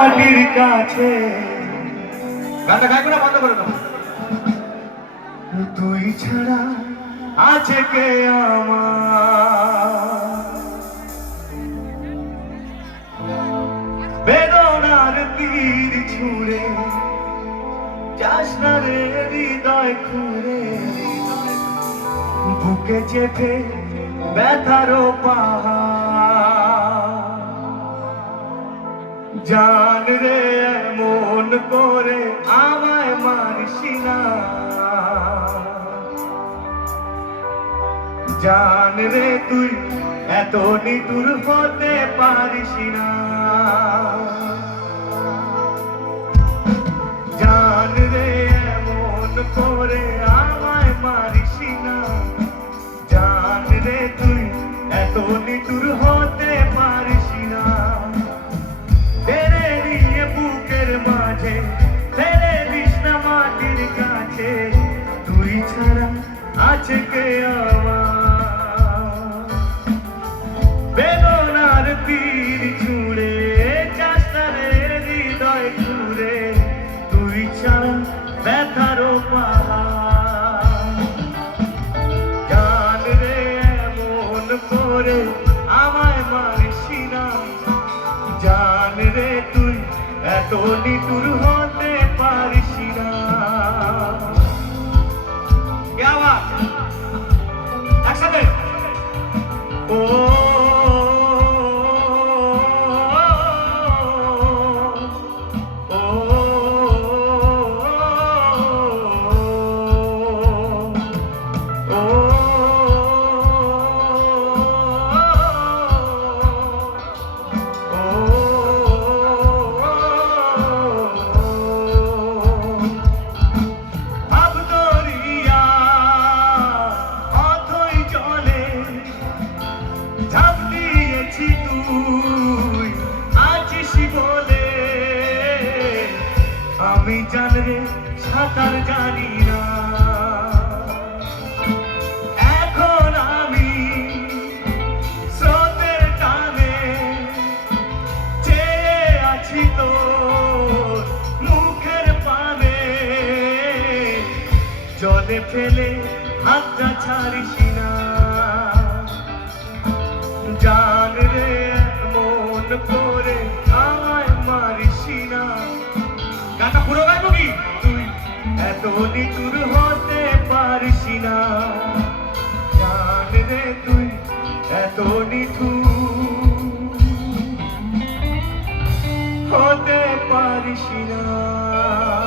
মাটির কাছে গানটা গাইবো না, বন্ধ করে দেবো। তুই ছাড়া আছে কে আমার, বেদনার তীর ছুঁড়ে যাস না রে হৃদয় খুঁড়ে, বুকে চেপে ব্যথারও পাহাড়। জান রে এমন করে আমায় মারিস না, জান রে তুই এত নিতুর হতে পারিস না। জান রে এমন করে আমায় মারিস না, জান রে তুই এত নিতুর হতে পারিস না। তেরে নিয়ে বুকের মাঝে তেরে দিস না মাটির কাছে, তুই ছাড়া আছে কে আমার, বেদনার তীর ছুঁড়ে যাস না রে হৃদয় খুঁড়ে, তুই ছাড়া ব্যথারও পাহাড়। জান রে এমন করে আমায় মারিস না, জান রে তুই এত নিতুর হতে পারিস না। একসাথে ও ঝাঁপ দিয়েছি তুই আছিস বলে, আমি জান রে সাঁতার জানি না। এখন আমি স্রোতের টানে চেয়ে আছি তোর মুখের পানে, জলে ফেলে হাতটা ছাড়িস না। জান রে এমন করে আমায় মারিস না, গানটা পুরো গাইবো কি? তুই এত নিতুর হতে পারিস না, জান রে তুই এত নিতুর হতে পারিস না।